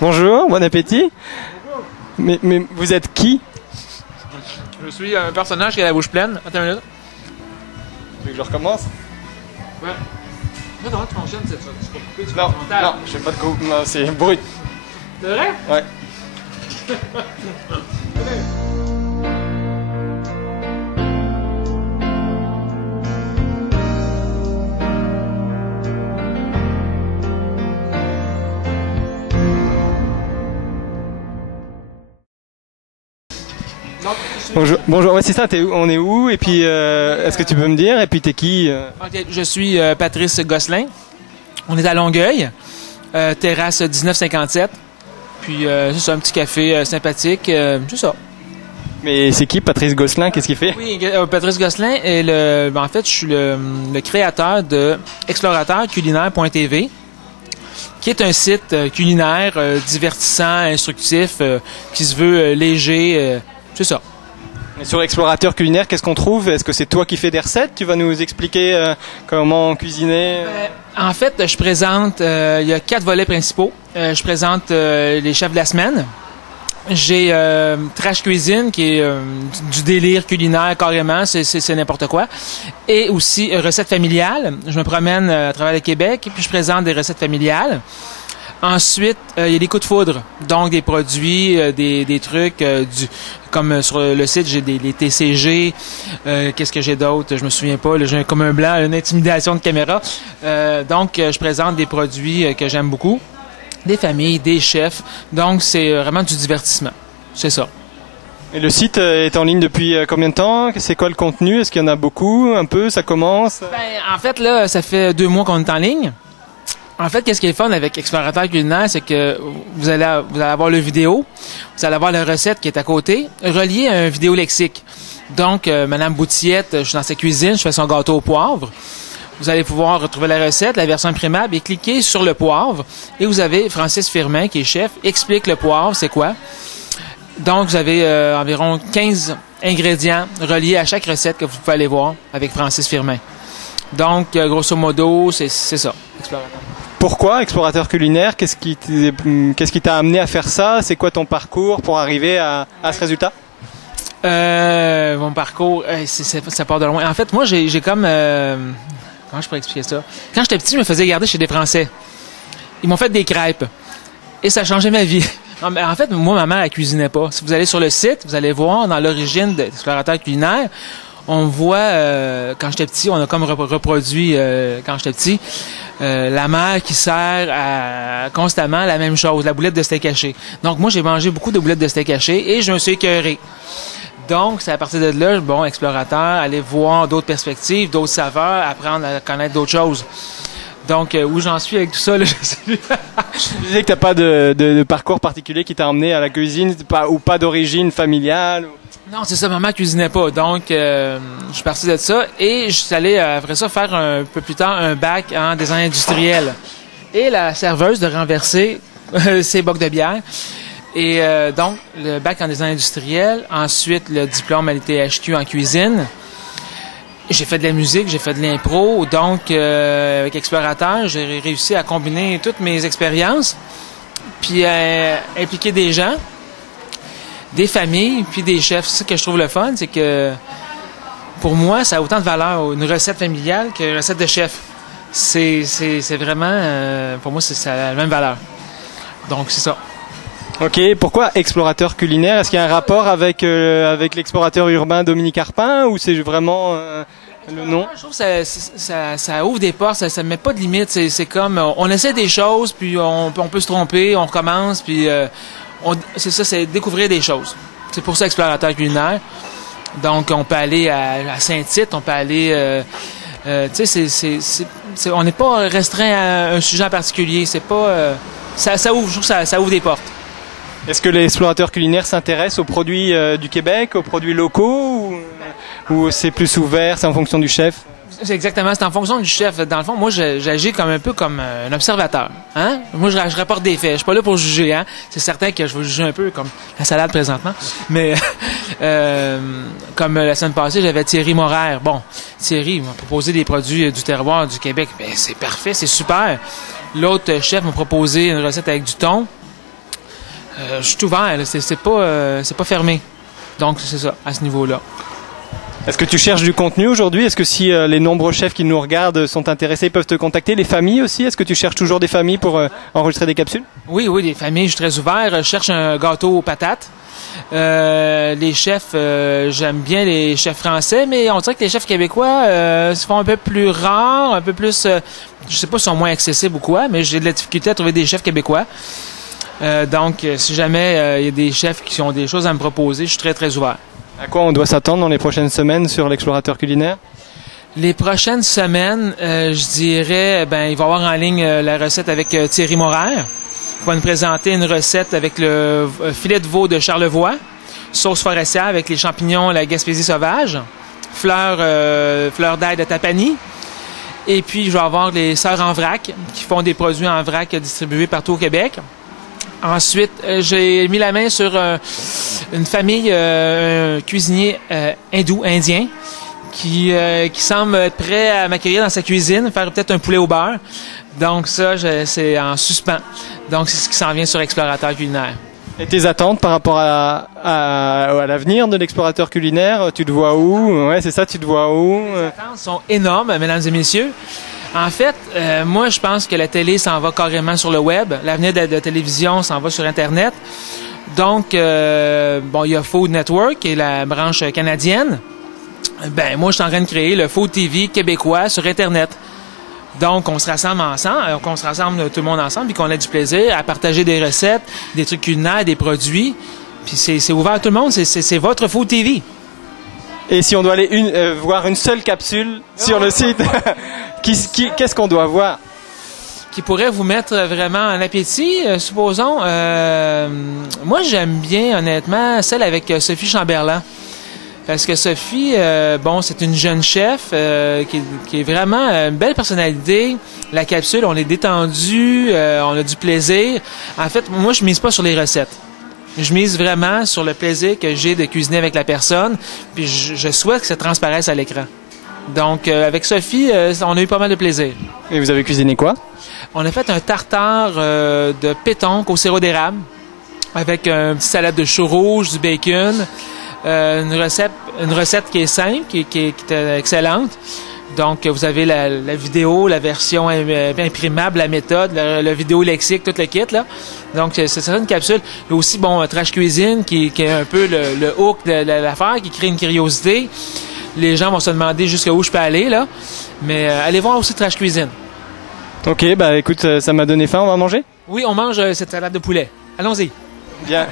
Bonjour, bon appétit. Mais vous êtes qui? Je suis un personnage qui a la bouche pleine. Attends une minute. Tu veux que je recommence? Ouais. Comment tu fonctionnes, c'est ça? Tu peux couper du Non, frontal. non, je fais pas de coupe, non, c'est brut. C'est vrai? Ouais. Bonjour, ouais, c'est ça, on est où? Et puis, est-ce que tu peux me dire? Et puis, t'es qui? Ok, je suis Patrice Gosselin. On est à Longueuil, terrasse 1957. Puis, c'est un petit café sympathique. C'est ça. Mais c'est qui, Patrice Gosselin? Qu'est-ce qu'il fait? Oui, Patrice Gosselin est en fait, je suis le créateur de explorateurculinaire.tv, qui est un site culinaire divertissant, instructif, qui se veut léger. C'est ça. Et sur l'explorateur culinaire, qu'est-ce qu'on trouve? Est-ce que c'est toi qui fais des recettes? Tu vas nous expliquer comment cuisiner? En fait, je présente, il y a 4 volets principaux. Je présente les chefs de la semaine. J'ai Trash Cuisine, qui est du délire culinaire carrément, c'est n'importe quoi. Et aussi recettes familiales. Je me promène à travers le Québec et puis je présente des recettes familiales. Ensuite, il y a des coups de foudre, donc des produits, des trucs, comme sur le site, j'ai les TCG, qu'est-ce que j'ai d'autre? Je me souviens pas, là, j'ai comme un blanc, une intimidation de caméra. Donc, je présente des produits que j'aime beaucoup, des familles, des chefs, donc c'est vraiment du divertissement, c'est ça. Et le site est en ligne depuis combien de temps? C'est quoi le contenu? Est-ce qu'il y en a beaucoup? Un peu? Ça commence? En fait, là, ça fait 2 mois qu'on est en ligne. En fait, qu'est-ce qui est fun avec Explorateur culinaire, c'est que vous allez avoir le vidéo, vous allez avoir la recette qui est à côté, reliée à un vidéo lexique. Donc, Madame Boutillette, je suis dans sa cuisine, je fais son gâteau au poivre. Vous allez pouvoir retrouver la recette, la version imprimable, et cliquer sur le poivre. Et vous avez Francis Firmin, qui est chef, explique le poivre, c'est quoi. Donc, vous avez environ 15 ingrédients reliés à chaque recette que vous pouvez aller voir avec Francis Firmin. Donc, grosso modo, c'est ça, Explorateur. Pourquoi explorateur culinaire? Qu'est-ce qui t'a amené à faire ça? C'est quoi ton parcours pour arriver à ce résultat? Mon parcours, ça part de loin. En fait, moi, j'ai comme... comment je pourrais expliquer ça? Quand j'étais petit, je me faisais garder chez des Français. Ils m'ont fait des crêpes. Et ça a changé ma vie. Non, mais en fait, moi, ma mère, elle cuisinait pas. Si vous allez sur le site, vous allez voir dans l'origine d'Explorateur culinaire, on voit, quand j'étais petit, on a comme reproduit, quand j'étais petit, la mère qui sert constamment la même chose, la boulette de steak haché. Donc, moi, j'ai mangé beaucoup de boulettes de steak haché et je me suis écœuré. Donc, c'est à partir de là, bon, explorateur, aller voir d'autres perspectives, d'autres saveurs, apprendre à connaître d'autres choses. Donc, où j'en suis avec tout ça, là, je sais plus. Tu disais que t'as pas de parcours particulier qui t'a emmené à la cuisine, ou pas d'origine familiale? Non, c'est ça, maman cuisinait pas. Donc, je suis parti de ça et je suis allé, après ça, faire un peu plus tard un bac en design industriel. Et la serveuse de renverser ses bocs de bière. Et donc, le bac en design industriel. Ensuite, le diplôme à l'ITHQ en cuisine. J'ai fait de la musique, j'ai fait de l'impro. Donc, avec Explorateur, j'ai réussi à combiner toutes mes expériences, puis impliquer des gens, des familles, puis des chefs. C'est ça que je trouve le fun, c'est que pour moi, ça a autant de valeur une recette familiale qu'une recette de chef. C'est vraiment, pour moi, ça a la même valeur. Donc, c'est ça. Ok, pourquoi explorateur culinaire? Est-ce qu'il y a un rapport avec l'explorateur urbain Dominique Arpin ou c'est vraiment le nom? Je trouve que ça ouvre des portes, ça ne met pas de limite. C'est comme, on essaie des choses, puis on peut se tromper, on recommence, puis c'est ça, c'est découvrir des choses. C'est pour ça explorateur culinaire. Donc, on peut aller à Saint-Tite, on peut aller... tu sais, on n'est pas restreint à un sujet en particulier. C'est pas... ça ouvre, je trouve que ça ouvre des portes. Est-ce que l'explorateur culinaire s'intéresse aux produits du Québec, aux produits locaux, ou c'est plus ouvert, c'est en fonction du chef? C'est exactement, c'est en fonction du chef. Dans le fond, moi, j'agis comme un peu comme un observateur. Hein? Moi, je rapporte des faits. Je suis pas là pour juger. Hein? C'est certain que je vais juger un peu comme la salade présentement. Mais comme la semaine passée, j'avais Thierry Moraire. Bon, Thierry m'a proposé des produits du terroir du Québec. Ben, c'est parfait, c'est super. L'autre chef m'a proposé une recette avec du thon. Je suis ouvert, là. C'est pas fermé. Donc, c'est ça, à ce niveau-là. Est-ce que tu cherches du contenu aujourd'hui? Est-ce que si les nombreux chefs qui nous regardent sont intéressés, ils peuvent te contacter? Les familles aussi? Est-ce que tu cherches toujours des familles pour enregistrer des capsules? Oui, des familles, je suis très ouvert. Je cherche un gâteau aux patates. Les chefs, j'aime bien les chefs français, mais on dirait que les chefs québécois se font un peu plus rares, un peu plus, je sais pas si sont moins accessibles ou quoi, mais j'ai de la difficulté à trouver des chefs québécois. Donc, si jamais il y a des chefs qui ont des choses à me proposer, je suis très, très ouvert. À quoi on doit s'attendre dans les prochaines semaines sur l'explorateur culinaire? Les prochaines semaines, je dirais, il va y avoir en ligne la recette avec Thierry Moraire. Il va nous présenter une recette avec le filet de veau de Charlevoix, sauce forestière avec les champignons, la Gaspésie sauvage, fleurs d'ail de Tapani. Et puis, je vais avoir les sœurs en vrac qui font des produits en vrac distribués partout au Québec. Ensuite, j'ai mis la main sur une famille, un cuisinier indien, qui semble être prêt à m'accueillir dans sa cuisine, faire peut-être un poulet au beurre. Donc ça, c'est en suspens. Donc c'est ce qui s'en vient sur Explorateur culinaire. Et tes attentes par rapport à l'avenir de l'explorateur culinaire, tu te vois où? Ouais, c'est ça, tu te vois où? Les attentes sont énormes, mesdames et messieurs. En fait, moi, je pense que la télé s'en va carrément sur le web. L'avenir de la télévision s'en va sur Internet. Donc, il y a Food Network, qui est la branche canadienne. Moi, je suis en train de créer le Food TV québécois sur Internet. Donc, on se rassemble ensemble, tout le monde ensemble, puis qu'on a du plaisir à partager des recettes, des trucs culinaires, des produits. Puis c'est ouvert à tout le monde, c'est votre Food TV. Et si on doit aller voir une seule capsule sur le site, qu'est-ce qu'on doit voir? Qui pourrait vous mettre vraiment en appétit, supposons. Moi, j'aime bien, honnêtement, celle avec Sophie Chamberlain. Parce que Sophie, c'est une jeune chef qui est vraiment une belle personnalité. La capsule, on est détendu, on a du plaisir. En fait, moi, je mise pas sur les recettes. Je mise vraiment sur le plaisir que j'ai de cuisiner avec la personne, puis je souhaite que ça transparaisse à l'écran. Donc, avec Sophie, on a eu pas mal de plaisir. Et vous avez cuisiné quoi? On a fait un tartare de pétonque au sirop d'érable, avec une petite salade de choux rouges, du bacon, une recette qui est simple, qui est excellente. Donc, vous avez la vidéo, la version imprimable, la méthode, le vidéo lexique, tout le kit, là. Donc, c'est ça une capsule. Il y a aussi, Trash Cuisine, qui est un peu le hook de l'affaire, qui crée une curiosité. Les gens vont se demander jusqu'où je peux aller, là. Mais allez voir aussi Trash Cuisine. Ok, écoute, ça m'a donné faim, on va manger? Oui, on mange cette salade de poulet. Allons-y. Bien.